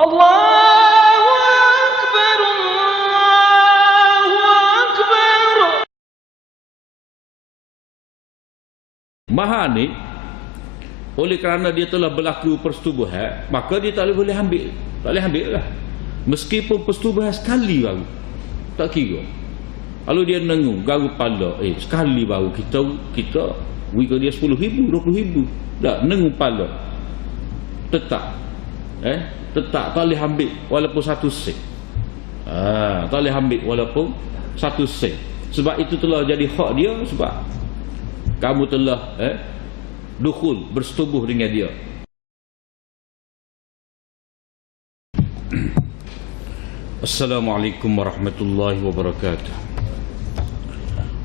Allahu Akbar, Allahu Akbar. Mahar ni, oleh kerana dia telah berlaku persetubuhan, maka dia tak boleh ambil. Tak boleh ambil lah. Meskipun persetubuhan sekali baru, tak kira. Kalau dia nengung, garu pala, sekali baru kita beri dia 10,000, 20,000. Tak, nengung pala. Tetap. Tetap tak boleh ambil walaupun 1 sen. Tak boleh ambil walaupun 1 sen. Sebab itu telah jadi hak dia, sebab kamu telah dukhul, bersetubuh dengan dia. Assalamualaikum warahmatullahi wabarakatuh.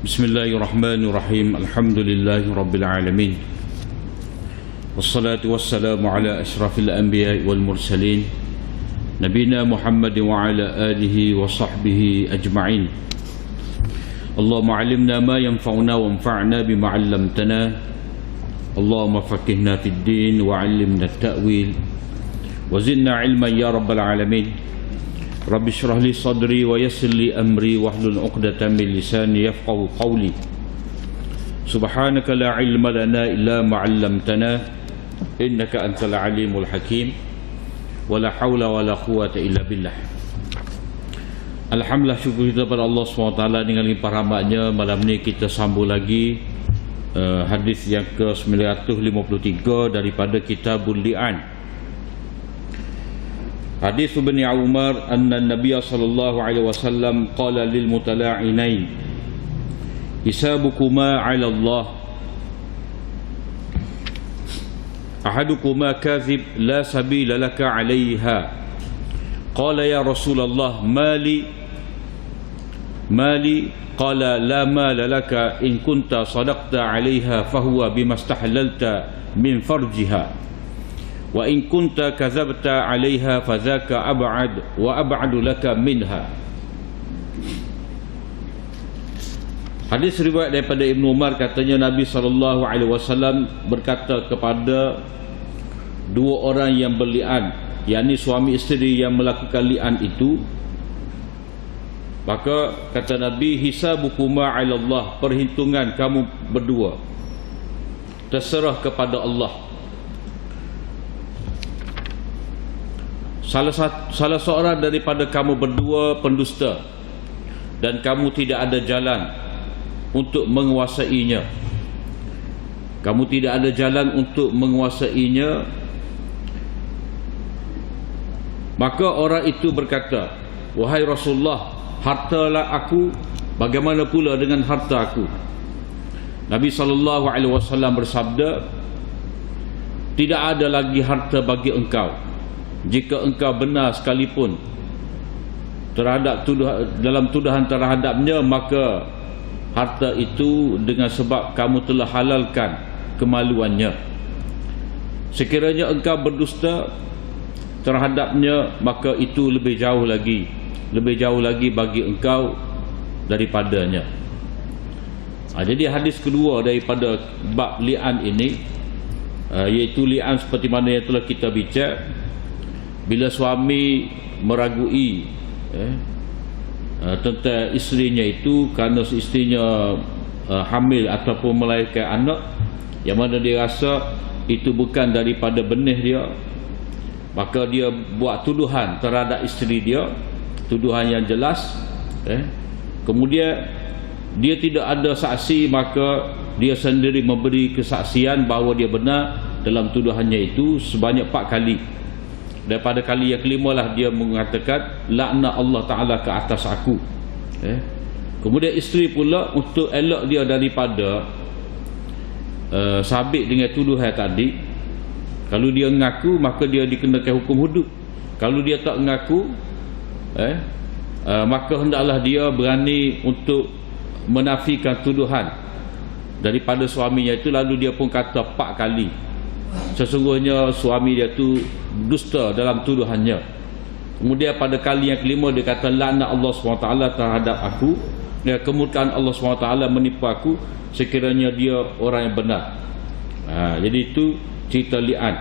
Bismillahirrahmanirrahim. Alhamdulillahi rabbil alamin. Wassalatu wassalamu ala ashrafil anbiya wal mursalin, nabina Muhammad wa ala alihi wa sahbihi ajma'in. Allahumma alimna ma yanfa'una wa anfa'na bima 'allamtana. Allahumma faqihna fid din wa 'allimna at-ta'wil wa zidna 'ilman ya rabbal alamin. Rabbi shrah li sadri wa yassir li amri wahlul 'uqdatam min lisani yafqahu qawli. Subhanaka la 'ilma lana illa ma 'allamtana innaka antal 'alimul hakim. Wa la haula wa la quwwata illa billah. Alhamdulillah, syukur kita kepada Allah SWT dengan limpah rahmatnya. Malam ni kita sambung lagi hadis yang ke-953 daripada Kitabul Li'an. Hadis Ibn Umar anna Nabiy sallallahu alaihi wasallam qala lil mutala'inain hisabukuma 'ala Allah ahadukuma kadhib la sabila laka 'alayha. Qala ya Rasulullah mali qala la mala laka in kunta sadaqta 'alayha fahuwa bimastahlalta min farjiha wa in kunta kadzabta 'alayha fadzaka ab'ad wa ab'adu laka minha. Hadis riwayat daripada Ibn Umar, katanya Nabi SAW berkata kepada dua orang yang berli'an, yakni suami isteri yang melakukan li'an itu, maka kata Nabi, hisabukuma 'ala Allah, perhitungan kamu berdua terserah kepada Allah. Salah seorang daripada kamu berdua pendusta dan kamu tidak ada jalan untuk menguasainya. Kamu tidak ada jalan untuk menguasainya. Maka orang itu berkata, wahai Rasulullah, hartalah aku, bagaimana pula dengan harta aku? Nabi SAW bersabda, tidak ada lagi harta bagi engkau jika engkau benar sekalipun terhadap dalam tuduhan terhadapnya, maka harta itu dengan sebab kamu telah halalkan kemaluannya. Sekiranya engkau berdusta terhadapnya, maka itu lebih jauh lagi bagi engkau daripadanya. Jadi hadis kedua daripada bab li'an ini, iaitu li'an seperti mana yang telah kita bincang. Bila suami meragui tentang isterinya itu kerana isterinya hamil ataupun melahirkan anak yang mana dia rasa itu bukan daripada benih dia, maka dia buat tuduhan terhadap isteri dia, tuduhan yang jelas. Kemudian dia tidak ada saksi, maka dia sendiri memberi kesaksian bahawa dia benar dalam tuduhannya itu sebanyak 4 kali. Daripada kali yang kelima lah dia mengatakan laknat Allah Ta'ala ke atas aku. Kemudian isteri pula, untuk elak dia daripada sabit dengan tuduhan tadi, kalau dia mengaku maka dia dikenakan hukum hudud. Kalau dia tak mengaku, maka hendaklah dia berani untuk menafikan tuduhan daripada suaminya itu. Lalu dia pun kata 4 kali sesungguhnya suami dia tu dusta dalam tuduhannya. Kemudian pada kali yang kelima dia kata laknat Allah SWT terhadap aku, kemurkaan Allah SWT menipu aku sekiranya dia orang yang benar. Jadi itu cerita li'an.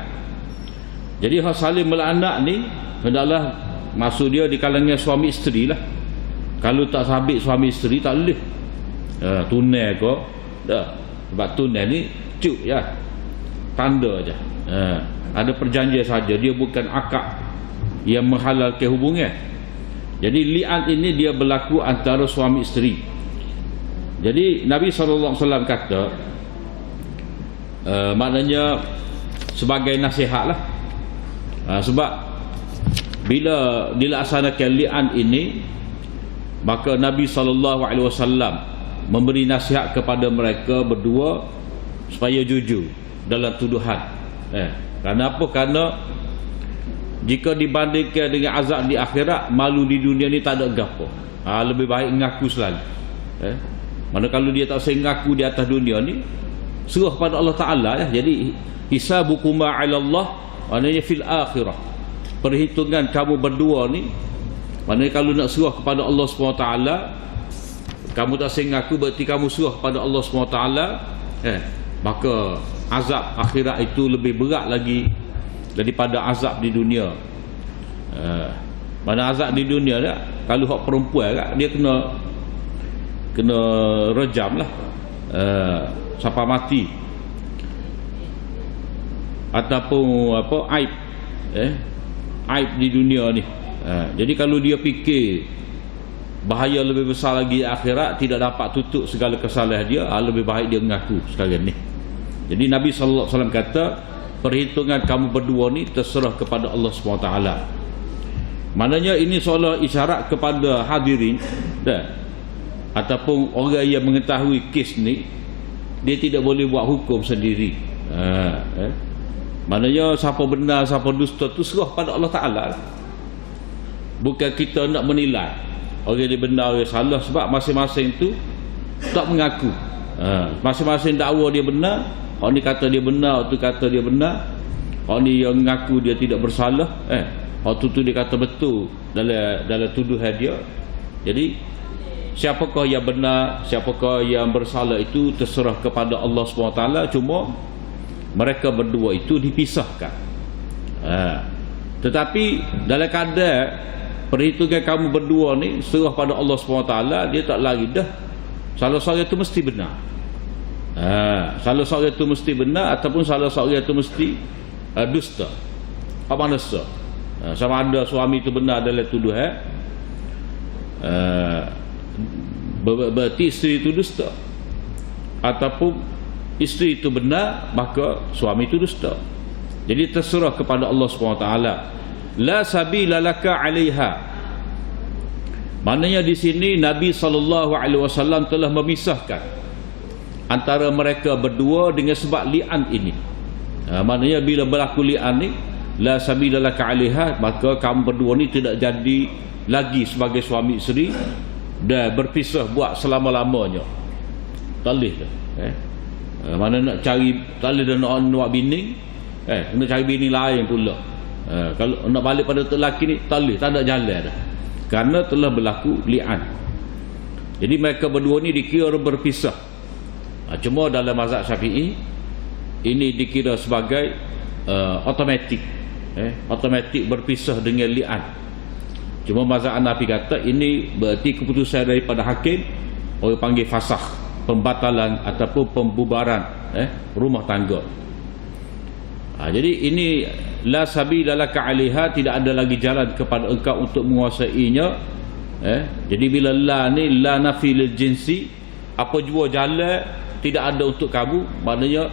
Jadi hak saling melaknat ni hendaklah maksud dia di kalangan suami isteri lah. Kalau tak sabit suami isteri tak boleh. Tunai ke dah. Sebab tunai ni cuk ya, tanda aja. Ada perjanjian saja, dia bukan akad yang menghalalkan hubungan. Jadi li'an ini dia berlaku antara suami isteri. Jadi Nabi SAW kata, maknanya sebagai nasihat lah. Sebab bila dilaksanakan li'an ini, maka Nabi SAW memberi nasihat kepada mereka berdua supaya jujur dalam tuduhan. Kerana apa? Kerana jika dibandingkan dengan azab di akhirat, malu di dunia ni tak ada gapo. Lebih baik mengaku selalu. Mana kalau dia tak usah mengaku di atas dunia ni, serah pada Allah Ta'ala ya. Jadi hisabukuma 'ala Allah, maknanya fil akhirah. Perhitungan kamu berdua ni, maknanya kalau nak serah kepada Allah SWT, kamu tak usah mengaku, berarti kamu serah kepada Allah SWT, maka azab akhirat itu lebih berat lagi daripada azab di dunia. Mana azab di dunia tak? Kalau hak perempuan tak, dia kena rejam lah, sampai mati, ataupun apa, aib aib di dunia ni. Jadi kalau dia fikir bahaya lebih besar lagi akhirat, tidak dapat tutup segala kesalahan dia, lebih baik dia mengaku sekarang ni. Jadi Nabi SAW kata, perhitungan kamu berdua ni terserah kepada Allah SWT. Maknanya ini seolah isyarat kepada hadirin ataupun orang yang mengetahui kes ni, dia tidak boleh buat hukum sendiri. Maknanya siapa benar siapa dusta tu serah pada Allah Ta'ala. Bukan kita nak menilai orang dia benar orang salah, sebab masing-masing tu tak mengaku. Masing-masing dakwa dia benar. Orang ni kata dia benar, tu kata dia benar. Orang ni yang mengaku dia tidak bersalah, orang tu dia kata betul dalam tuduhan dia. Jadi siapakah yang benar, siapakah yang bersalah itu terserah kepada Allah SWT. Cuma mereka berdua itu dipisahkan. Tetapi dalam keadaan perhitungan kamu berdua ni serah pada Allah SWT, dia tak lari dah. Salah seorang itu mesti benar. Salah seorang itu mesti benar, ataupun salah seorang itu mesti dusta. Apa makna dusta? Sama ada suami itu benar dalam tuduhan, berarti isteri itu dusta, ataupun isteri itu benar, maka suami itu dusta. Jadi terserah kepada Allah SWT. La sabila laka 'alaiha. Maknanya di sini Nabi SAW telah memisahkan antara mereka berdua dengan sebab li'an ini. Maknanya bila berlaku li'an ni, la sabila laka 'alaiha, maka kamu berdua ni tidak jadi lagi sebagai suami isteri dan berpisah buat selama-lamanya. Tak boleh dah. Mana nak cari, tak boleh dah nak buat bini, kena cari bini lain pula. Kalau nak balik pada lelaki ni tak boleh, tak ada jalan dah, kerana telah berlaku li'an. Jadi mereka berdua ni dikira berpisah. Cuma dalam mazhab Syafi'i ini dikira sebagai automatik, automatik berpisah dengan li'an. Cuma mazhab Hanafi kata ini berarti keputusan daripada hakim, orang panggil fasakh, pembatalan ataupun pembubaran rumah tangga. Jadi ini la sabila laka 'alaiha, tidak ada lagi jalan kepada engkau untuk menguasainya. Jadi bila la ni la nafi lil jinsi, apa jua jalan tidak ada untuk kamu, maknanya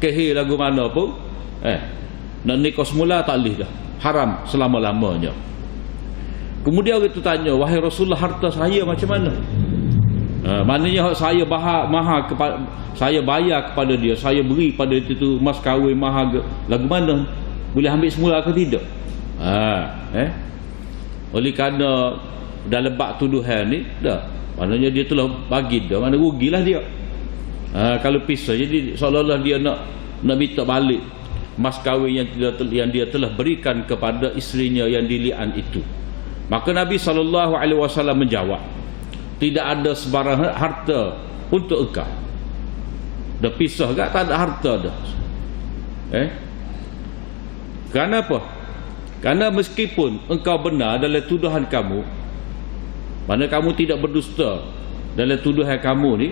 kehir lagu mana pun nak nikah semula tak boleh dah, haram selama-lamanya. Kemudian orang itu tanya, wahai Rasulullah, harta saya macam mana? Maknanya saya saya bayar kepada dia, saya beri pada itu mas kahwin mahar, lagu mana? Boleh ambil semula ke tidak? Oleh kerana dalam bab tuduhan ni dah, maknanya dia telah bagi dah, mana rugilah dia. Kalau pisah, jadi seolah-olah dia nak minta balik mas kahwin yang dia telah berikan kepada isterinya yang dili'an itu. Maka Nabi SAW menjawab, tidak ada sebarang harta untuk engkau. Dah pisah tak, tak ada harta dah. Kerana apa? Kerana meskipun engkau benar dalam tuduhan kamu, mana kamu tidak berdusta dalam tuduhan kamu ni,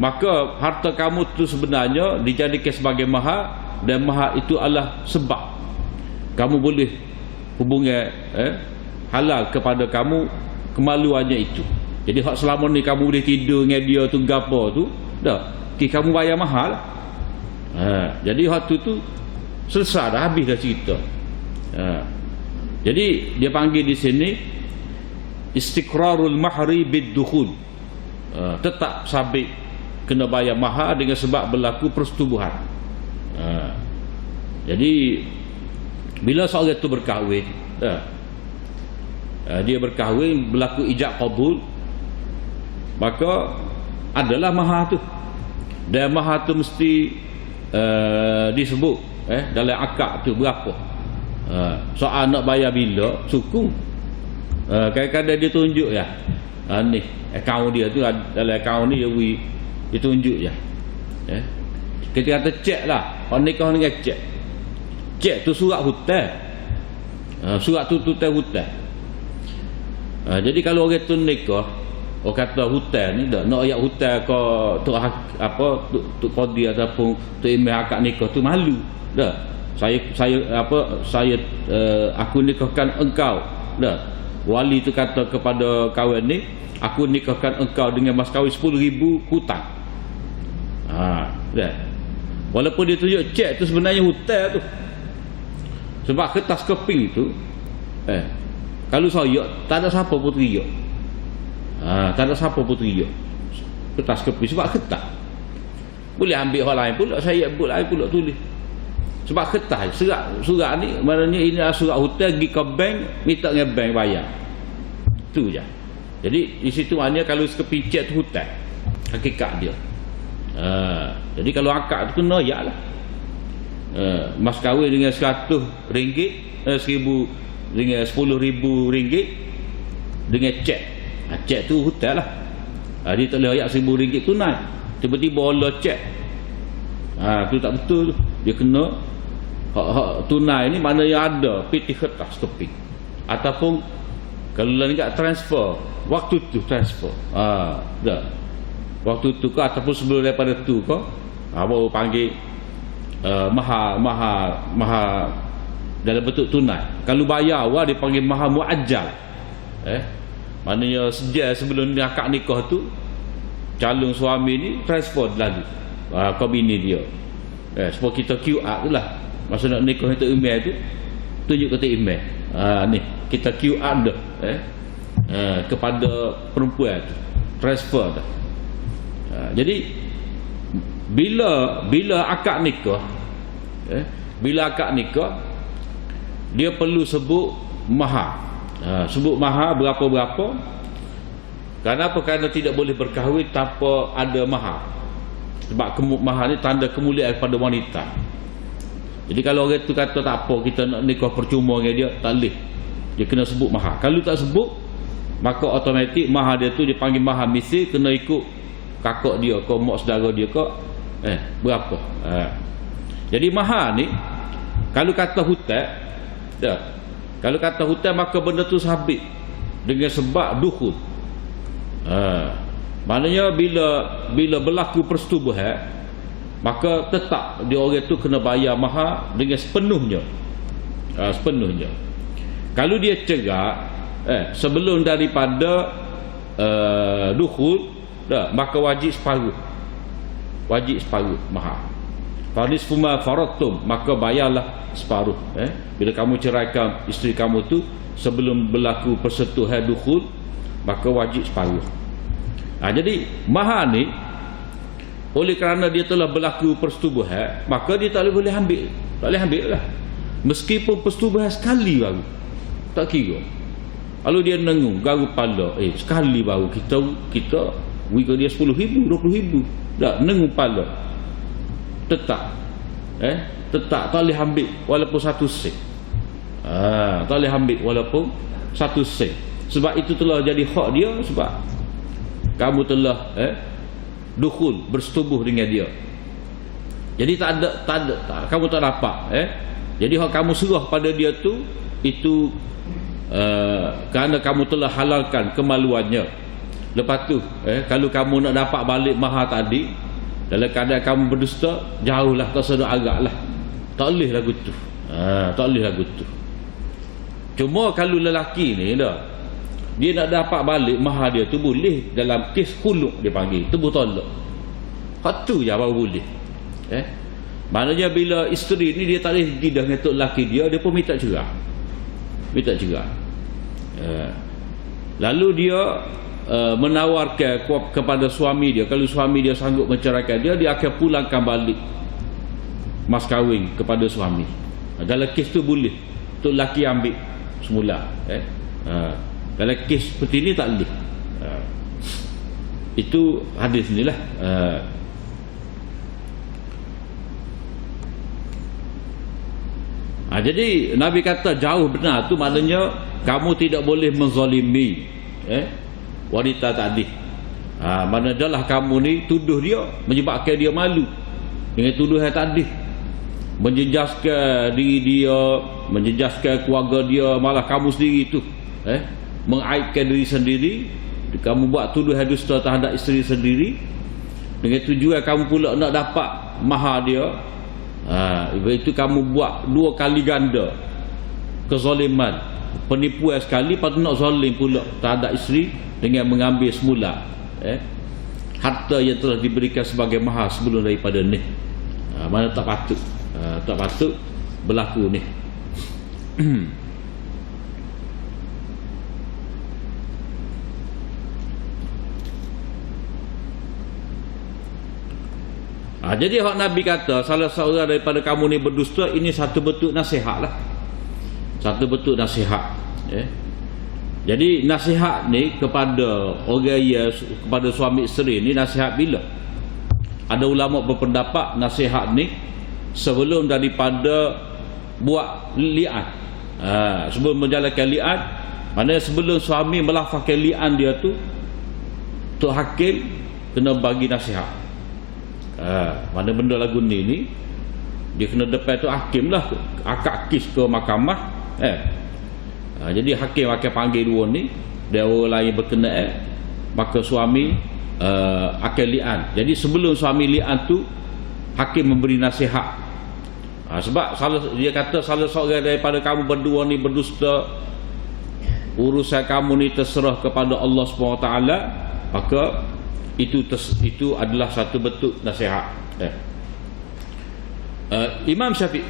maka harta kamu itu sebenarnya dijadikan sebagai mahar, dan mahar itu adalah sebab kamu boleh hubungan halal kepada kamu kemaluannya itu. Jadi hak selama ni kamu boleh tidur dengan dia tu gapo tu, dah kamu bayar mahal. Jadi hak tu selesai dah, habis dah cerita. Jadi dia panggil di sini istiqrarul mahri bid-dukhul. Tetap sabit kena bayar mahar dengan sebab berlaku persetubuhan. Jadi bila seorang itu berkahwin, dia berkahwin, berlaku ijab qabul, maka adalah mahar tu. Dan mahar tu mesti disebut dalam akad tu berapa. Soal nak bayar bila, suku. Kadang-kadang dia tunjuk ya. Ni akaun dia tu, dalam akaun ni dia tunjuk je. Kita kata cek lah. Orang nikah dengan cek. Cek tu surat hutang. Surat tu hutang. Jadi kalau orang tu nikah, orang kata hutang ni dah nak ayat hutang ke tok qadi ataupun tok imam akad nikah tu malu. Dah. Aku nikahkan engkau. Dah. Wali tu kata kepada kawan ni, aku nikahkan engkau dengan mas kahwin 10,000 hutang. Dah. Walaupun dia tunjuk cek tu sebenarnya hutang tu. Sebab kertas keping tu kalau saya tak ada siapa pun teriak. Tak ada siapa pun teriak. Kertas keping sebab kertas. Boleh ambil orang lain pula, saya buat lain pula tulis. Sebab kertas surat ni maknanya ini adalah surat hutang, pergi ke bank, minta dengan bank bayar. Tu je. Jadi di situ maknanya kalau sekeping cek tu hutang, hakikat dia. Jadi kalau akad tu kena ya lah. Mas kahwin dengan RM100, dengan RM10,000 dengan cek. Cek tu hutang lah. Dia tak boleh ayat RM1,000 tunai. Tiba-tiba Allah cek. Tu tak betul tu. Dia kena hak tunai ni mana yang ada peti kertas keping. Ataupun kalau lain kat transfer, waktu tu transfer. Dah. Waktu tu ke ataupun sebelum daripada tu ke, baru panggil mahar dalam bentuk tunai. Kalau bayar awal dia panggil mahar muajjal. Maknanya sejak sebelum dia akad nikah tu, calon suami ni transfer lalu ke bini dia. Supaya kita QR tu lah. Masa nak nikah itu email tu, tunjuk kata email. Ni kita QR dah kepada perempuan tu, transfer dah. Jadi bila akad nikah, dia perlu sebut mahar. Sebut mahar berapa-berapa. Kenapa? Kerana tidak boleh berkahwin tanpa ada mahar. Sebab mahar ni tanda kemuliaan pada wanita. Jadi kalau orang tu kata tak apa, kita nak nikah percuma dengan dia, tak boleh. Dia kena sebut mahar. Kalau tak sebut, maka automatik mahar dia tu dipanggil mahar misal, kena ikut kakak dia ke mak saudara dia ke berapa. Jadi mahar ni kalau kata hutang, kalau kata hutang maka benda tu sabit dengan sebab dukhul. Maknanya bila berlaku persetubuhan, maka tetap dia orang tu kena bayar mahar dengan sepenuhnya. Sepenuhnya. Kalau dia cerak sebelum daripada dukhul, maka wajib separuh. Wajib separuh mahar. Fanisfu ma faradtum, maka bayarlah separuh. Bila kamu ceraikan isteri kamu tu sebelum berlaku persetubuhan dukhul, maka wajib separuh. Jadi mahar ni oleh kerana dia telah berlaku persetubuhan, maka dia tak boleh ambil. Tak boleh ambil lah. Meskipun persetubuhan sekali baru, tak kira. Kalau dia nengung, garu pala, sekali baru kita wika dia 10,000, 20,000. Tak, nengung pala. Tetap. Tetap tak boleh ambil walaupun 1 sen. Tak boleh ambil walaupun 1 sen. Sebab itu telah jadi hak dia, sebab kamu telah bersetubuh dengan dia. Jadi kamu tak dapat Jadi hak kamu serah pada dia tu itu kerana kamu telah halalkan kemaluannya. Lepas tu kalau kamu nak dapat balik mahar tadi dalam keadaan kamu berdusta, jauhlah, tak sedar agaklah. Tak boleh lagu tu. Tak boleh lagu tu. Cuma kalau lelaki ni dah, dia nak dapat balik mahar dia tu boleh dalam kes khuluk dia panggil, tebuh tolak. Hak tu je baru boleh. Maknanya bila isteri ni dia tak boleh pergi dah dengan tok lelaki dia pun minta cerai. Minta cerai. Lalu dia menawarkan kepada suami dia, kalau suami dia sanggup menceraikan dia akan pulangkan balik mas kahwin kepada suami. Dalam kes tu boleh tok lelaki ambil semula. Dalam kes seperti ni tak boleh. Itu hadis ni lah. Jadi Nabi kata jauh benar tu maknanya kamu tidak boleh menzalimi wanita tadi. Mana adalah kamu ni tuduh dia, menyebabkan dia malu dengan tuduhan tadi, menjejaskan diri dia, menjejaskan keluarga dia, malah kamu sendiri tu mengaibkan diri sendiri. Kamu buat tuduhan dusta terhadap isteri sendiri dengan tujuan kamu pula nak dapat mahar dia. Itu kamu buat dua kali ganda kezaliman, penipuan sekali, lepas tu nak zalim pula terhadap isteri dengan mengambil semula harta yang telah diberikan sebagai mahar sebelum daripada ni. Mana tak patut, tak patut berlaku ni. Jadi hak Nabi kata salah seorang daripada kamu ni berdusta, ini satu bentuk nasihat lah. Satu bentuk nasihat. Jadi nasihat ni kepada orang yang kepada suami isteri ni nasihat bila? Ada ulama berpendapat nasihat ni sebelum daripada buat li'an. Sebelum menjalankan li'an, maknanya sebelum suami melafazkan li'an dia tu, tok hakim kena bagi nasihat. Mana benda lagu ni dia kena depan tu hakim lah, akad kes ke mahkamah. Jadi hakim akan panggil dua ni, dia orang lain berkenaan, maka suami akan li'an. Jadi sebelum suami li'an tu hakim memberi nasihat. Sebab dia kata salah seorang daripada kamu berdua ni berdusta, urusan kamu ni terserah kepada Allah SWT, maka itu adalah satu bentuk nasihat. Imam Syafi'i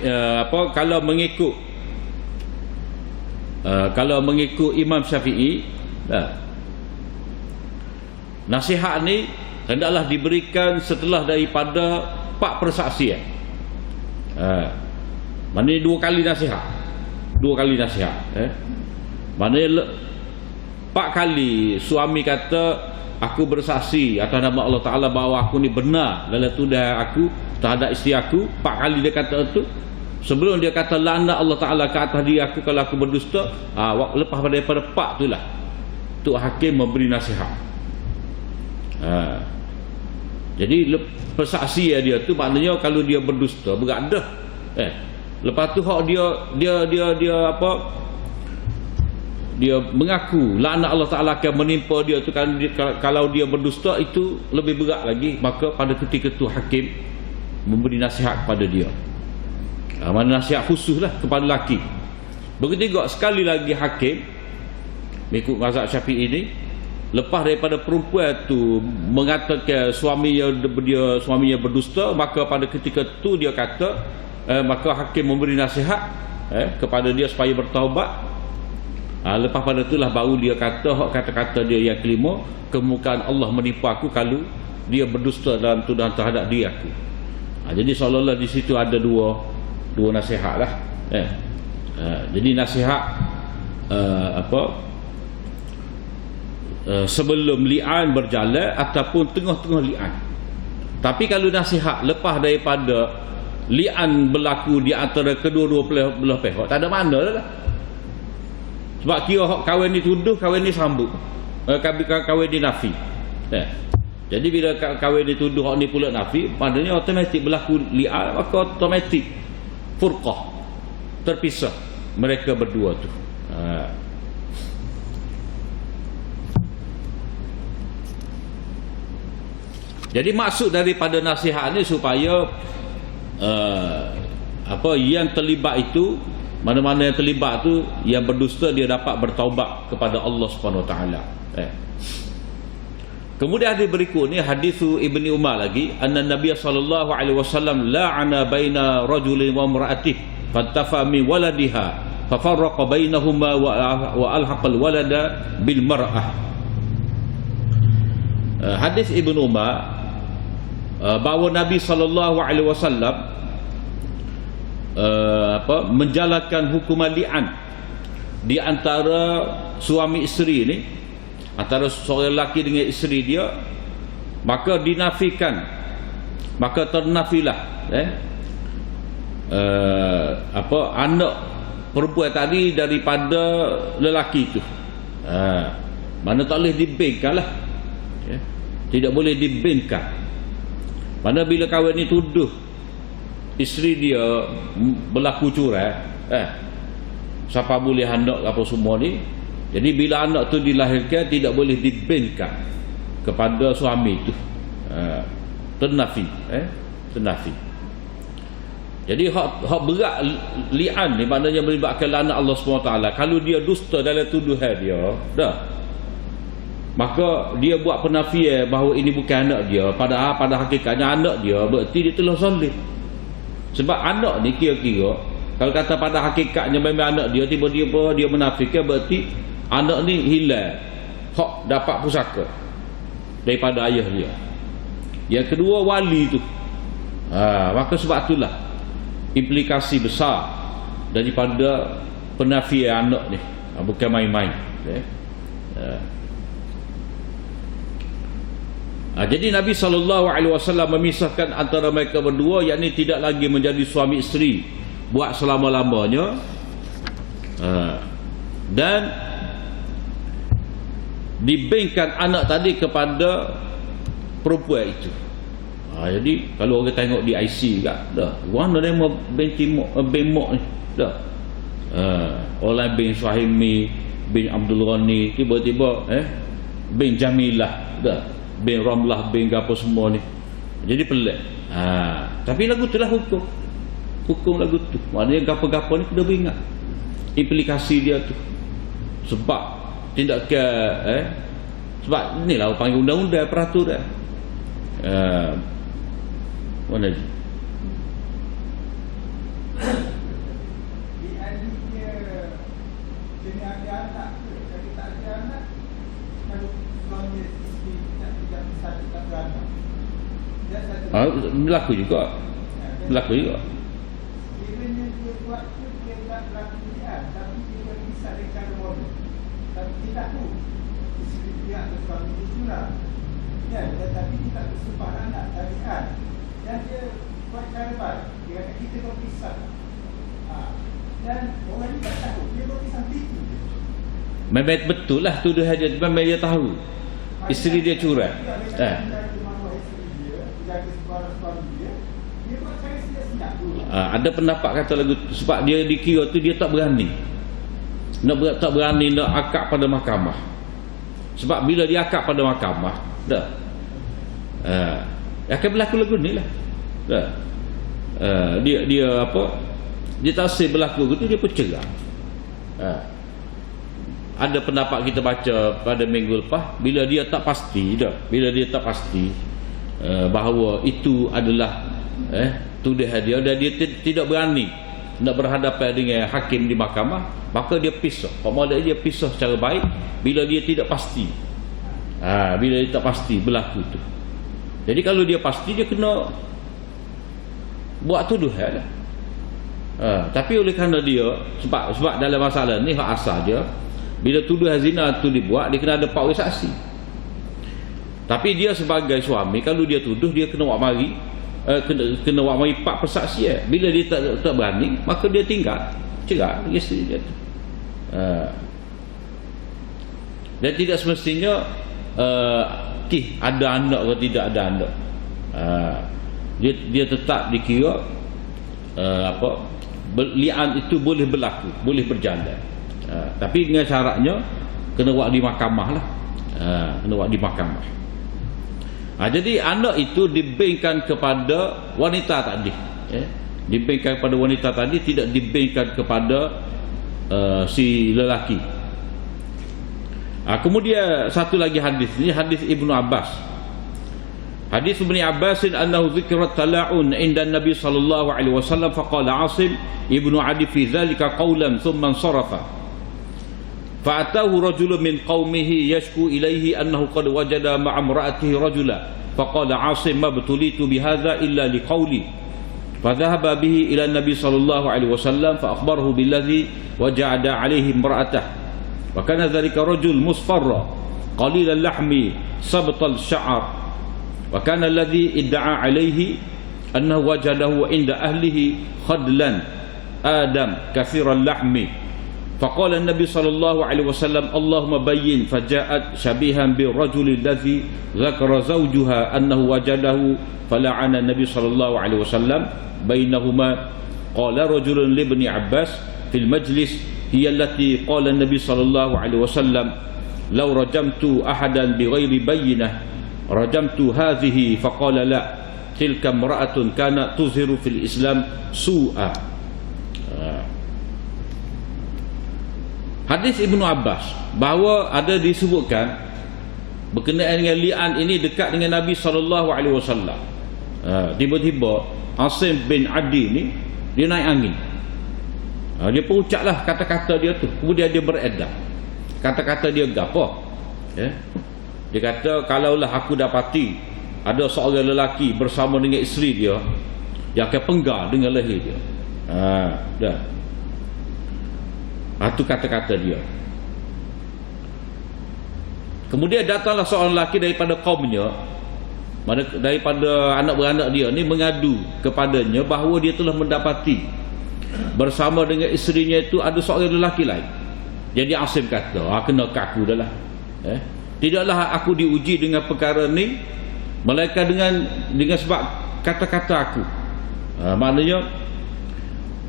kalau mengikut Imam Syafi'i, nasihat ni hendaklah diberikan setelah daripada 4 persaksian. Maknanya 2 kali nasihat. 2 kali nasihat. Maknanya 4 kali suami kata, aku bersaksi atas nama Allah Ta'ala bahawa aku ni benar dalam tuduhan aku terhadap isteri aku. 4 kali dia kata itu. Sebelum dia kata laknat Allah Ta'ala ke atas diri aku kalau aku berdusta, lepas daripada 4 tu lah tok hakim memberi nasihat. Jadi persaksian dia tu maknanya kalau dia berdusta berat dah. Lepas tu hak dia apa, dia mengaku laknat Allah Ta'ala akan menimpa dia tu kalau dia berdusta, itu lebih berat lagi. Maka pada ketika tu hakim memberi nasihat kepada dia. Mana nasihat khusus lah kepada lelaki. Begitu juga sekali lagi hakim mengikut mazhab Syafi'i ini, lepas daripada perempuan tu mengatakan suaminya berdusta, maka pada ketika tu dia kata, maka hakim memberi nasihat kepada dia supaya bertaubat. Lepas pada itulah baru dia kata kata-kata dia yang kelima, kemukaan Allah menipu aku kalau dia berdusta dalam tuduhan terhadap dia aku. Jadi seolah-olah di situ ada dua nasihat lah. Jadi nasihat sebelum li'an berjalan ataupun tengah-tengah li'an. Tapi kalau nasihat lepas daripada li'an berlaku di antara kedua-dua belah pihak, tak ada makna lah. Sebab kira kahwin ni tuduh, kahwin ni sambut, kahwin ni nafi. Jadi bila kahwin ni tuduh, hak ni pula nafi, maknanya automatik berlaku li'an, maka automatik furqah. terpisah mereka berdua tu. Jadi maksud daripada nasihat ni supaya yang terlibat itu, mana-mana yang terlibat tu, yang berdusta, dia dapat bertaubat kepada Allah Subhanahu Wa Taala. Kemudian hadis berikut ni, hadis Ibni Umar lagi, anna Nabiy sallallahu alaihi wasallam la'ana baina rajulin wa imra'atihi fantafa min waladiha fafarraqa bainahuma wa alhaqal walada bil mar'ah. Hadis Ibnu Umar bahawa Nabi sallallahu alaihi wasallam menjalankan hukuman li'an di antara suami isteri ni, antara seorang lelaki dengan isteri dia, maka dinafikan, maka ternafilah anak perempuan tadi daripada lelaki itu. Mana tak boleh dibinkan lah, tidak boleh dibinkan. Mana bila kawan ni tuduh isteri dia berlaku curang, siapa boleh anak apa semua ni. Jadi bila anak tu dilahirkan, tidak boleh dibinkan kepada suami tu. Ternafi, ternafi. Jadi hak berat li'an ni maknanya melibatkan laknat Allah SWT. Kalau dia dusta dalam tuduhan dia, maka dia buat penafian bahawa ini bukan anak dia, padahal pada hakikatnya anak dia, berarti dia telah zalim. Sebab anak ni kira-kira, kalau kata pada hakikatnya memang anak dia, tiba-tiba dia menafikan, berarti anak ni hilang hak dapat pusaka daripada ayah dia. Yang kedua, wali tu. Maka sebab itulah implikasi besar daripada penafian anak ni, bukan main-main. Jadi Nabi SAW memisahkan antara mereka berdua, yakni tidak lagi menjadi suami isteri buat selama-lamanya, dan dibinkan anak tadi kepada perempuan itu. Jadi kalau orang tengok di IC kat, mana dia mau bin Mok ni, orang bin Suhaimi, bin Abdul Ghani, tiba-tiba bin Jamilah, bin Ramlah, bin apa semua ni. Jadi pelik. Tapi lagu tu lah hukum lagu tu. Maknanya gapa-gapa ni kena ingat implikasi dia tu. Sebab tindakan sebab inilah panggil undang-undang, peraturan. Mana je? Berlaku juga. Memang betul lah tuduhan dia, memang dia tahu isteri dia curang. Ada pendapat kata lagu sebab dia dikira tu dia tak berani nak akad pada mahkamah. Sebab bila dia akad pada mahkamah, akan berlaku lagu ni lah. Dia tak say berlaku tu, dia pencerah. Ada pendapat kita baca pada minggu lepas, bila dia tak pasti bahawa itu adalah tuduhan dia, dan dia tidak berani nak berhadapan dengan hakim di mahkamah, maka dia pisah. Maksudnya dia pisah secara baik bila dia tidak pasti. Bila dia tak pasti berlaku tu. Jadi kalau dia pasti, dia kena buat tuduhan lah. Tapi oleh kerana dia sebab dalam masalah ni hak asal dia, bila tuduhan zina tu dibuat, dia kena ada 4 orang saksi. Tapi dia sebagai suami, kalau dia tuduh, dia kena buat mari, kena buat mari 4 persaksian. Bila dia tak berani, maka dia tinggal cerai isteri dia tu. Dan tidak semestinya ada anak atau tidak ada anak. Dia tetap dikira li'an itu boleh berlaku, boleh berjalan. Tapi dengan syaratnya kena buat di mahkamah lah. Kena buat di mahkamah. Jadi anak itu dibengkan kepada wanita tadi. Dibengkan kepada wanita tadi, tidak dibengkan kepada si lelaki. Kemudian satu lagi hadis ni, hadis Ibnu Abbas. Hadis Ibnu Abbas annahu dzikrat tala'un inda Nabi sallallahu alaihi wasallam faqala Asim ibnu Adi fi dzalika qawlan thumma sarafa. فأتاه رجل من قومه يشكو إليه أنه قد وجد مع امرأته رجلا فقال عاصم ما ابتليت بهذا إلا لقولي فذهب به إلى النبي صلى الله عليه وسلم فأخبره بالذي وجد عليه امرأته وكان ذلك رجل مصفر قليل اللحم سبط الشعر وكان الذي ادعى عليه أنه وجده عند أهله خدلا آدم كثير اللحم فقال النبي صلى الله عليه وسلم اللهم بين فجاءت شبيها بالرجل الذي ذكر زوجها أنه وجده فلعن النبي صلى الله عليه وسلم بينهما قال رجل لابن عباس في المجلس هي التي قال النبي صلى الله عليه وسلم لو رجمت أحدا بغير بينة رجمت هذه فقال لا تلك امرأة كانت تظهر في الإسلام سوءا. Hadis Ibnu Abbas bahawa ada disebutkan berkenaan dengan li'an ini dekat dengan Nabi SAW. Tiba-tiba Asim bin Adi ni dia naik angin. Dia perucaplah kata-kata dia tu. Kemudian dia beredar. Kata-kata dia gapo? Dia kata kalaulah aku dapati ada seorang lelaki bersama dengan isteri dia, dia akan penggal dengan leher dia. Dah. Itu kata-kata dia. Kemudian datanglah seorang lelaki daripada kaumnya, daripada anak beranak dia ni, mengadu kepadanya bahawa dia telah mendapati bersama dengan isterinya itu ada seorang lelaki lain. Jadi Asim kata, kena kaku dah lah. Tidaklah aku diuji dengan perkara ni melainkan dengan sebab kata-kata aku. Maknanya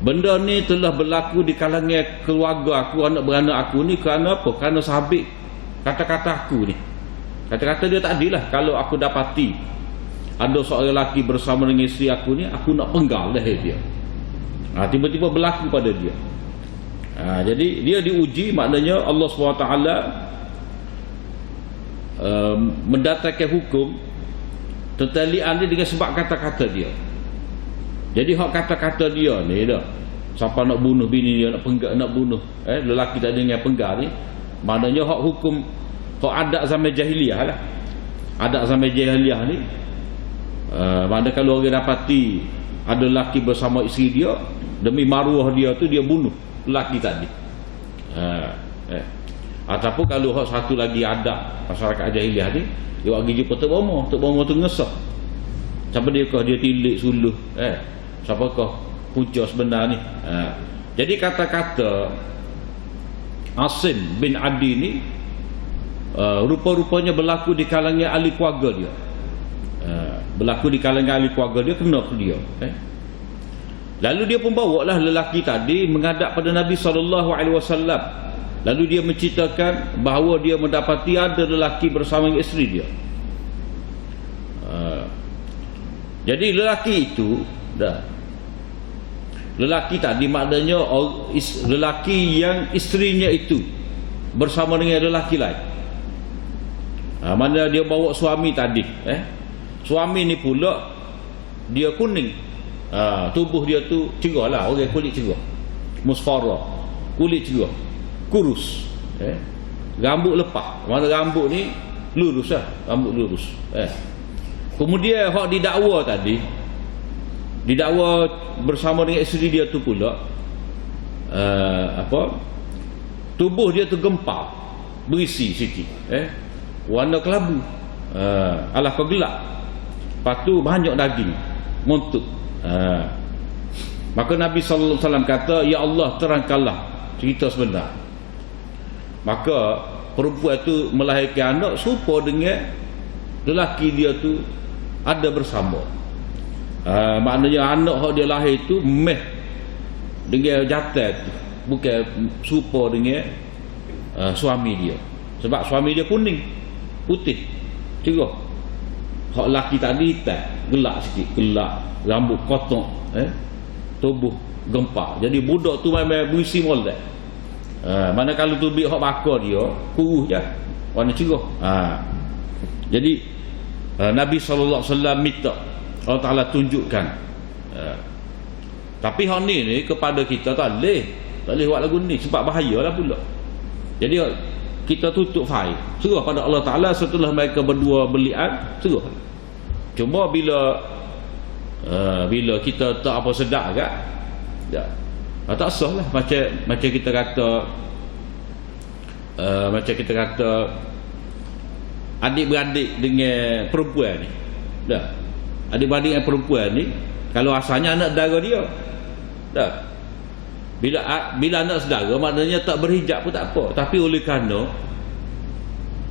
benda ni telah berlaku di kalangan keluarga aku, anak beranak aku ni kerana apa? Kerana sahabat kata-kata aku ni. Kata-kata dia tadi lah, kalau aku dapati ada seorang lelaki bersama dengan isteri aku ni, aku nak penggal leher dia. Tiba-tiba berlaku pada dia. Jadi dia diuji, maknanya Allah SWT mendatangkan hukum tentang li'an ni dengan sebab kata-kata dia. Jadi hak kata-kata dia ni dah, siapa nak bunuh bini dia, nak penggal, nak bunuh lelaki tak dengan penggal ni, maknanya hak hukum, hak adat zaman jahiliah lah. Adat zaman jahiliah ni, maknanya kalau orang dapati ada lelaki bersama isteri dia, demi maruah dia tu dia bunuh lelaki tadi. Ataupun kalau hak satu lagi adat masyarakat jahiliah ni, dia pergi jumpa Tok Bomo tu ngesah. Siapa dia kah dia tilik suluh, siapakah punca sebenar ni. Jadi kata-kata Asim bin Adi ni rupa-rupanya berlaku di kalangan ahli keluarga dia. Berlaku di kalangan ahli keluarga dia, kena ke dia. Lalu dia pun bawa lah lelaki tadi menghadap pada Nabi SAW. Lalu dia menceritakan bahawa dia mendapati ada lelaki bersama dengan isteri dia. Jadi lelaki itu lelaki tadi maknanya lelaki yang isterinya itu bersama dengan lelaki lain. Mana dia bawa suami tadi, suami ni pula dia kuning, tubuh dia tu cerah lah, orang kulit cerah, musfara, kulit cerah, kurus, rambut lepas. Mana rambut ni lurus lah, rambut lurus. Kemudian hak didakwa tadi, didakwa bersama dengan isteri dia tu pula, tubuh dia tu gempal, berisi sikit, warna kelabu, alah kau gelap, lepas tu banyak daging, montuk. Maka Nabi SAW kata, ya Allah, terangkanlah cerita sebenar. Maka perempuan tu melahirkan anak serupa dengan lelaki dia tu ada bersama. Maknanya anak yang dia lahir tu dengan jantan tu, bukan serupa dengan suami dia. Sebab suami dia kuning, putih, cerah. Hak laki tadi hitam, gelap sikit, gelap, rambut kotak, tubuh gempak. Jadi budak tu memang berisi molek. Manakala tu hak bakar dia, kurus je, warna cerah. Jadi Nabi SAW minta Allah Ta'ala tunjukkan. Tapi hak ni kepada kita tak boleh buat lagu ni sebab bahayalah pula. Jadi kita tutup fail, serah pada Allah Ta'ala setelah mereka berdua belian, serah. Cuma bila kita tak apa sedar agak tak sah lah. Macam kita kata adik-beradik dengan perempuan ni. Adik-beradik dengan perempuan ni, kalau asalnya anak saudara dia. Bila anak saudara maknanya tak berhijab pun tak apa. Tapi oleh kerana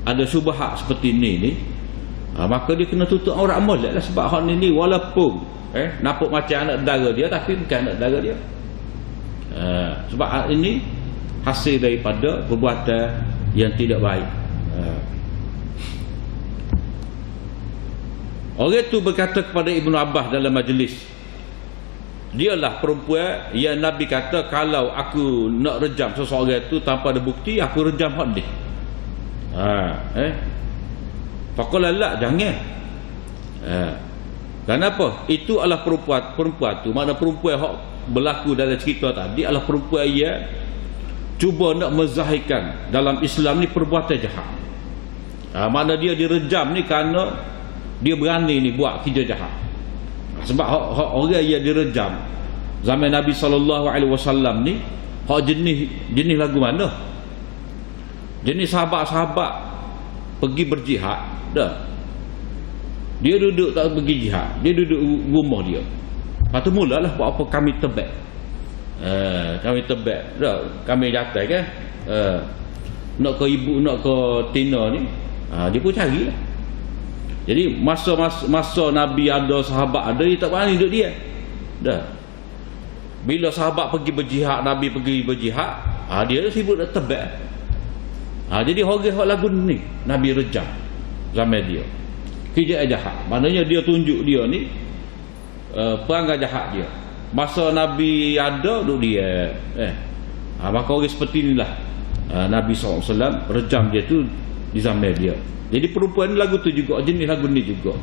ada syubhat seperti ni, maka dia kena tutup aurat molek lah. Sebab hak ni walaupun nampak macam anak saudara dia, tapi bukan anak saudara dia. Sebab ini hasil daripada perbuatan yang tidak baik. Orang tu berkata kepada Ibnu Abbas dalam majlis, dialah perempuan yang Nabi kata kalau aku nak rejam seseorang tu tanpa ada bukti, aku rejam hak dia. Faqala la, jangan. Kenapa? Itu adalah perempuan tu, makna perempuan hak berlaku dalam cerita tadi adalah perempuan yang cuba nak menzahirkan dalam Islam ni perbuatan jahat. Mana dia direjam ni kerana dia berani ni buat kerja jahat. Sebab orang yang direjam zaman Nabi SAW ni hak jenis lagu mana? Jenis sahabat-sahabat pergi berjihad dah. Dia duduk tak pergi jihad, dia duduk rumah dia. Lepas tu mulalah buat apa, kami tebak. Kami tebak dah, kami datang kan. Nak ke ibu, nak ke Tina ni, dia pun carilah. Jadi masa Nabi ada, sahabat ada, dia tak berani duduk dia. Dah. Bila sahabat pergi berjihad, Nabi pergi berjihad, dia sibuk nak tebak. Jadi orang lagu ni Nabi rejam zaman dia. Kerja jahat. Maknanya dia tunjuk dia ni perangai jahat dia. Masa Nabi ada, duduk dia. Maka orang seperti inilah Nabi SAW rejam dia tu di zaman dia. Jadi perempuan ni lagu tu juga, jenis lagu ni juga.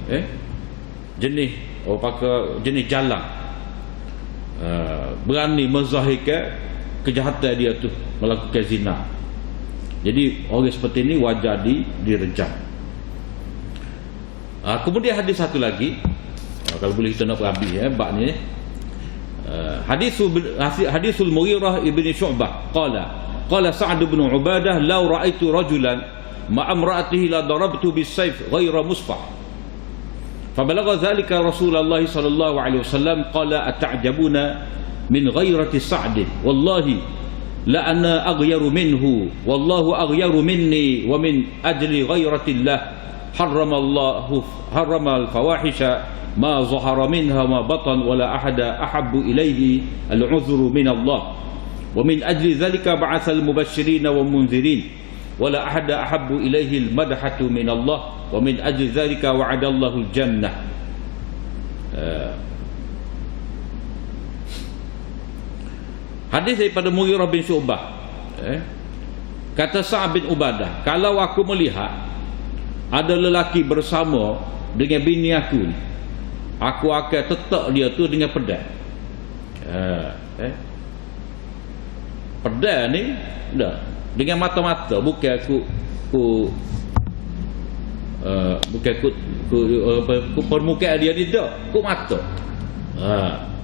Jenis jenis jalan. Berani menzahirkan kejahatan dia tu, melakukan zina. Jadi orang seperti ini wajar direjam. Kemudian hadis satu lagi, kalau boleh kita nak berhabis bab ni. Hadisul Mughirah ibn Syu'bah qala Sa'd bin Ubadah law ra'aitu rajulan ma'a imra'atihi la darabtu bis-sayf ghayra musfah. Fabalagha dhalika Rasulullah sallallahu alaihi wasallam qala ata'jabuna min ghayrati Sa'd wallahi la ana aghyaru minhu wallahu aghyaru minni wa min ajli ghayratillah harrama al-fawahisha ma zahara minha ma batan wala ahada ahabbu ilayhi al-'udhru min Allah wa min ajli dhalika ba'atha al-mubashirin wa munzirin wala ahada ahabbu ilayhi al-madhatu min Allah wa min ajli dhalika wa'ada Allahu al-jannah. Hadis daripada Mughirah bin Syu'bah. Kata Sa'd bin Ubadah, kalau aku melihat ada lelaki bersama dengan bini aku ni, aku akan tetak dia tu dengan pedang. Pedang ni dah dengan mata-mata, bukan aku permukaan dia ni dah, aku mata.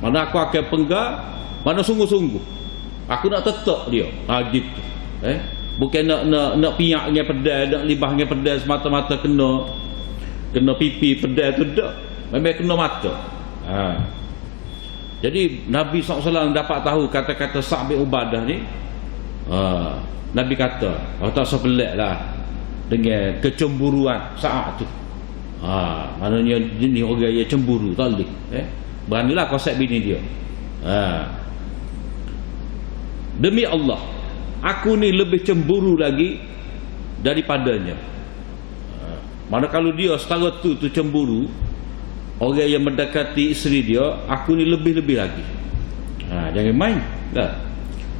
Mana aku akan penggal, mana sungguh-sungguh aku nak tetak dia. Gitu. Bukan nak piak dengan pedang, nak libah dengan pedang semata-mata kena pipi pedang tu dak. Memang kena mata. Jadi Nabi SAW dapat tahu kata-kata Sa'd bin Ubadah ni. Nabi kata, tak sebelah lah dengan kecemburuan Sa'd tu. Maknanya jenis orang yang cemburu, tak boleh. Beranilah konsep bini dia. demi Allah, aku ni lebih cemburu lagi daripadanya. Mana kalau dia setara tu cemburu, orang yang mendekati isteri dia, aku ni lebih-lebih lagi. Jangan main dah.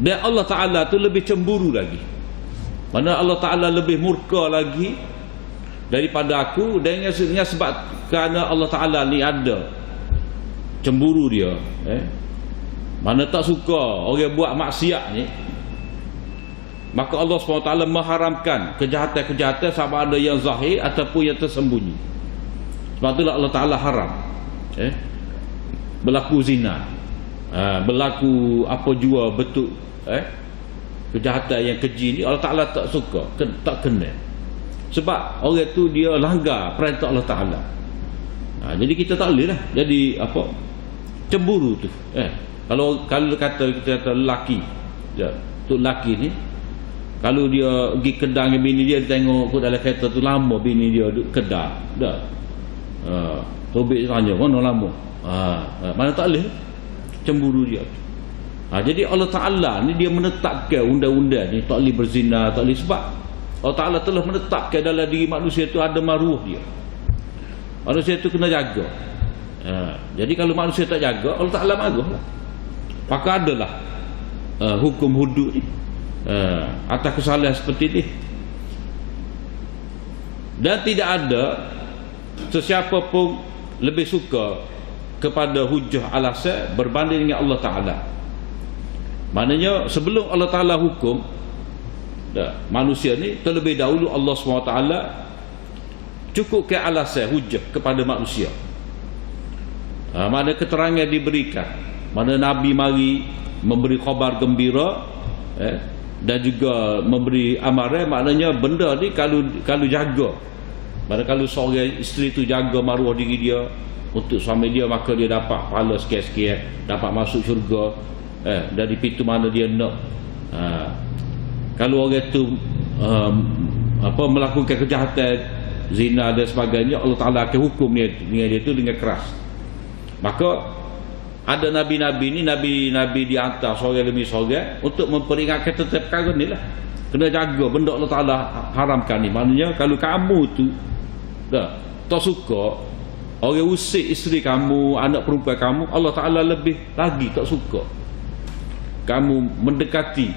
Dan Allah Ta'ala tu lebih cemburu lagi. Mana Allah Ta'ala lebih murka lagi daripada aku, dengan sebab kerana Allah Ta'ala ni ada cemburu dia. Mana tak suka orang buat maksiat ni, maka Allah SWT mengharamkan kejahatan-kejahatan, sama ada yang zahir ataupun yang tersembunyi. Sebab itulah Allah Ta'ala haram berlaku zina, berlaku apa jua bentuk kejahatan yang keji ni. Allah Ta'ala tak suka, tak kena. Sebab orang tu dia langgar perintah Allah Ta'ala. Jadi kita tak boleh lah jadi apa, cemburu tu. Kalau kita kata lelaki, tu lelaki ni, kalau dia pergi kedai dengan bini dia tengok dalam kereta tu lama bini dia duduk kedai dah. Tobik tanya mana lama. Mana tak boleh cemburu dia. Jadi Allah Ta'ala ni dia menetapkan undang-undang ni tak boleh berzina, tak boleh, sebab Allah Ta'ala telah menetapkan dalam diri manusia tu ada maruah dia. Manusia tu kena jaga. Jadi kalau manusia tak jaga, Allah Ta'ala marah lah. Maka adalah hukum hudud ni atas kesalahan seperti ni. Dan tidak ada sesiapa pun lebih suka kepada hujah alasan berbanding dengan Allah Ta'ala. Maknanya sebelum Allah Ta'ala hukum manusia ni, terlebih dahulu Allah SWT cukup ke alasan hujah kepada manusia. Mana keterangan diberikan, mana Nabi mari memberi khabar gembira dan juga memberi amaran. Maknanya benda ni kalau jaga, mana kalau seorang isteri tu jaga maruah diri dia untuk suami dia, maka dia dapat pahala sikit-sikit, dapat masuk syurga dari pintu mana dia nak. Kalau orang tu melakukan kejahatan, zina dan sebagainya, Allah Ta'ala akan hukum dia tu dengan keras. Maka ada nabi-nabi ni, nabi-nabi dihantar seorang demi seorang untuk memperingatkan tentang perkara ni lah. Kena jaga benda Allah Ta'ala haramkan ni. Maknanya kalau kamu tu tak suka orang usik isteri kamu, anak perempuan kamu, Allah Ta'ala lebih lagi tak suka kamu mendekati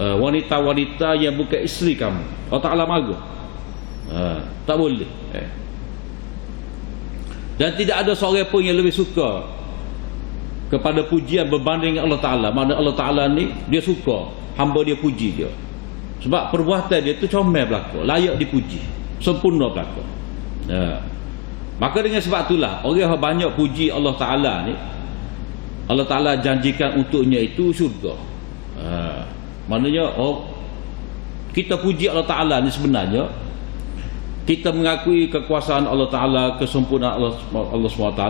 wanita-wanita yang bukan isteri kamu. Allah Ta'ala marah. Tak boleh. Dan tidak ada seorang pun yang lebih suka kepada pujian berbanding Allah Ta'ala. Mana Allah Ta'ala ni dia suka hamba dia puji dia, sebab perbuatan dia tu comel belaka, layak dipuji, sempurna belaka. Maka dengan sebab itulah orang yang banyak puji Allah Ta'ala ni, Allah Ta'ala janjikan untuknya itu syurga. Maknanya kita puji Allah Ta'ala ni sebenarnya kita mengakui kekuasaan Allah Ta'ala, kesempurnaan Allah SWT.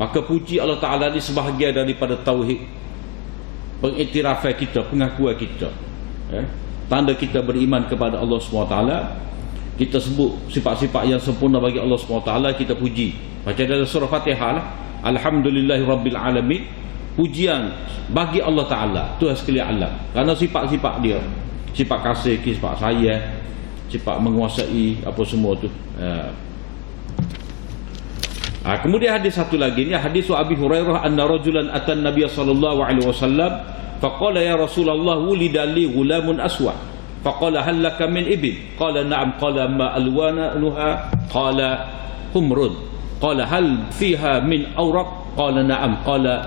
Maka puji Allah Ta'ala ni sebahagian daripada tauhid, pengiktirafan kita, pengakuan kita, tanda kita beriman kepada Allah SWT. Kita sebut sifat-sifat yang sempurna bagi Allah SWT, kita puji. Macam dalam surah Fatihah lah, Alhamdulillahi Rabbil Alamin, pujian bagi Allah Ta'ala, Tuhan sekalian alam. Kerana sifat-sifat dia, sifat kasih, sifat sayang, sifat menguasai, apa semua tu. Kemudian hadis satu lagi ni, hadis Abi Hurairah anna rajulan atan Nabiy sallallahu alaihi wasallam faqala ya Rasulullah wulida li ghulamun aswad faqala hal laka min ibil qala na'am qala ma alwanuha qala humrun qala hal fiha min awraq qala na'am qala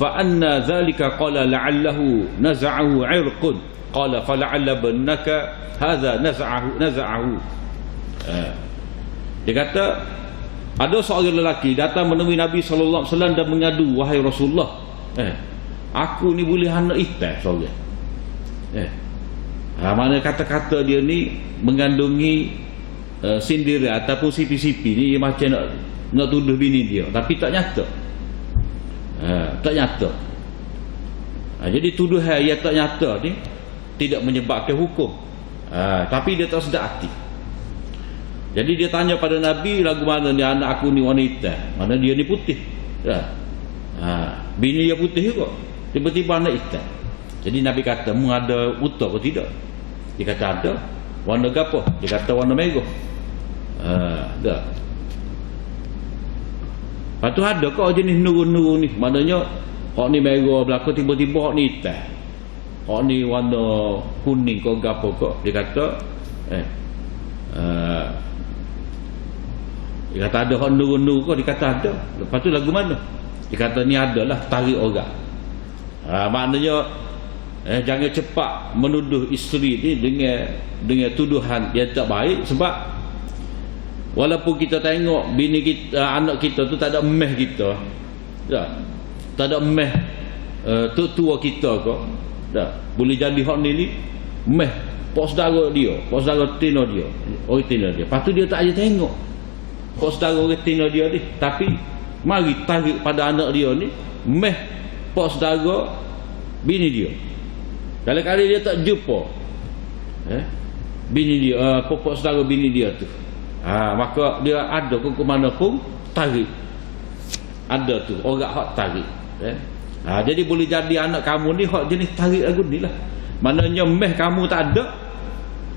fa anna dhalika qala la'allahu naza'ahu 'irqun qala fala'alla bannaka hadza naza'ahu. Dia kata ada seorang lelaki datang menemui Nabi sallallahu alaihi wasallam dan mengadu, wahai Rasulullah, aku ni boleh anak itas seorang. Mana kata-kata dia ni mengandungi sindiran ataupun sipi-sipi ni, macam nak tuduh bini dia, tapi tak nyata. Tak nyata. Jadi tuduhan yang tak nyata ni tidak menyebabkan hukum, tapi dia tak sedar hati. Jadi dia tanya pada Nabi, lagu mana ni anak aku ni wanita, mana dia ni putih, bini dia putih juga, tiba-tiba anak hitam. Jadi Nabi kata, mu ada unta ke tidak? Dia kata ada. Warna apa? Dia kata warna merah. Dah. Lepas tu ada kau jenis nuru-nuru ni. Maknanya hak ni merah belakang, tiba-tiba hak ni hitam. Hak ni warna kuning kau gapo kau. Dia kata dia kata ada hak nuru-nuru kau. Dia kata ada. Lepas tu lagu mana? Dia kata ni adalah tarik orang. Maknanya jangan cepat menuduh isteri ni dengan tuduhan yang tak baik. Sebab walaupun kita tengok bini kita, anak kita tu tak ada emeh kita, tak ada emeh tua kita kok, boleh jadi hak ni emeh pak saudara dia, pak saudara tina dia, orang tina dia. Lepas tu dia tak aja tengok pak saudara orang tina dia ni, tapi mari tarik pada anak dia ni emeh pak saudara bini dia. Kali-kali dia tak jumpa bini dia, pak saudara bini dia tu, maka dia ada ke mana pun tarik. Ada tu orang hak tarik. Jadi boleh jadi anak kamu ni hak jenis tarik lagu ni lah. Maknanya meh kamu tak ada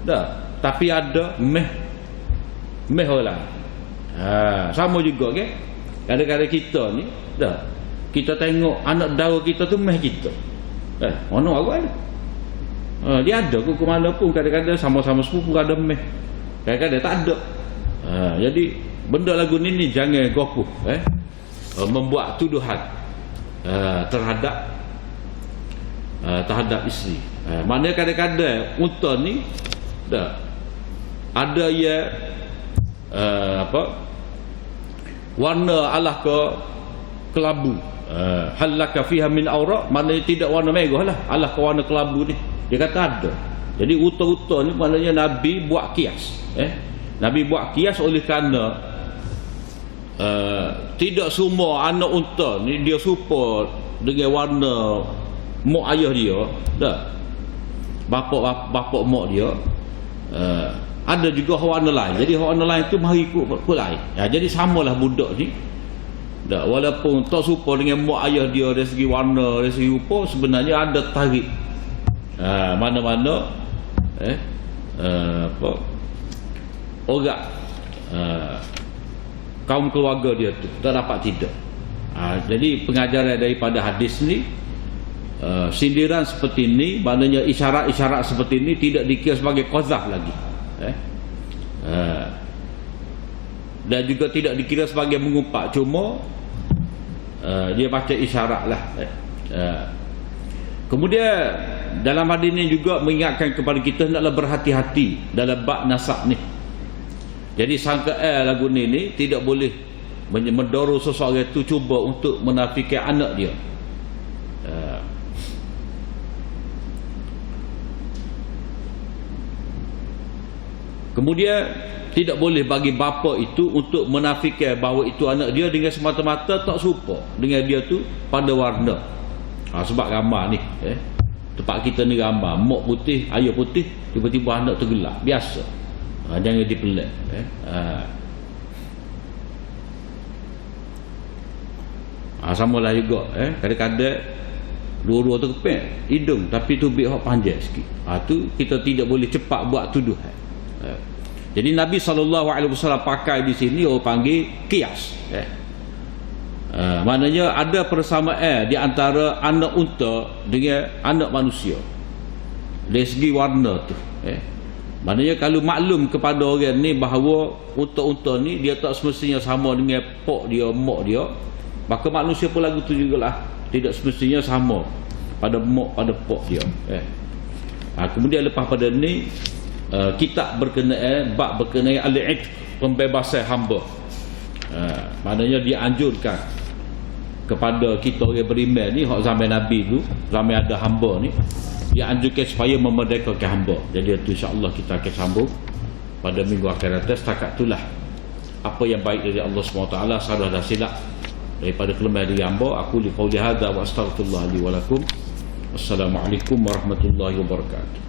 dah, tapi ada meh orang. Sama juga ke kadang-kadang kita ni dah, kita tengok anak dara kita tu meh kita. Mana orang ada? Dia ada ke mana pun, kadang-kadang sama-sama sepupu ada meh, kadang-kadang tak ada. Jadi benda lagu ni jangan gopoh membuat tuduhan terhadap isteri. Maknanya kadang-kadang unta ni ada ya warna alah ke kelabu. Halaka fiha min aura, maknanya tidak warna merah lah, alah ke warna kelabu ni. Dia kata ada. Jadi unta-unta ni maknanya Nabi buat kias. Nabi buat kias oleh kerana tidak semua anak unta ni dia serupa dengan warna mak ayah dia, dah. Bapak mak dia ada juga warna lain. Jadi warna lain tu mari ikut lain. Jadi samalah budak ni. Dah, walaupun tak serupa dengan mak ayah dia dari segi warna, dari segi rupa, sebenarnya ada tarik. Mana-mana orang kaum keluarga dia tu tak dapat tidak. Jadi pengajaran daripada hadis ni, sindiran seperti ni, maknanya isyarat-isyarat seperti ni tidak dikira sebagai qazaf lagi, dan juga tidak dikira sebagai mengumpat, cuma dia baca isyarat lah. Kemudian dalam hadis ni juga mengingatkan kepada kita hendaklah berhati-hati dalam bab nasab ni. Jadi sangka lagu ni tidak boleh mendorong seseorang itu cuba untuk menafikan anak dia. Kemudian tidak boleh bagi bapa itu untuk menafikan bahawa itu anak dia dengan semata-mata tak serupa dengan dia tu pada warna. Sebab gambar ni tempat kita ni gambar mak putih, ayah putih, tiba-tiba anak tergelap, biasa. Jangan dipelik. Samalah juga kadang-kadang dua-dua terkepek hidung tapi tubik hak panjang sikit. Tu kita tidak boleh cepat buat tuduhan. Jadi Nabi SAW pakai di sini orang panggil kias. Maknanya ada persamaan di antara anak unta dengan anak manusia dari segi warna tu. Maknanya kalau maklum kepada orang ni bahawa unta-unta ni dia tak semestinya sama dengan pak dia, mak dia, maka manusia pun lagu tu jugalah tidak semestinya sama pada mak, pada pak dia. Kemudian lepas pada ni kitab berkenaan bab berkenaan al-'itq, pembebasan hamba. Maknanya dianjurkan kepada kita orang beriman ni, hak zaman Nabi tu, zaman ada hamba ni, dianjurkan supaya memerdekakan hamba. Jadi itu insya-Allah kita akan sambung pada minggu akan datang. Setakat itulah apa yang baik dari Allah SWT, salah dan silap daripada kelemahan dari hamba. Aku li qauli hadza wa astaghfirullah li wa lakum. Wassalamualaikum warahmatullahi wabarakatuh.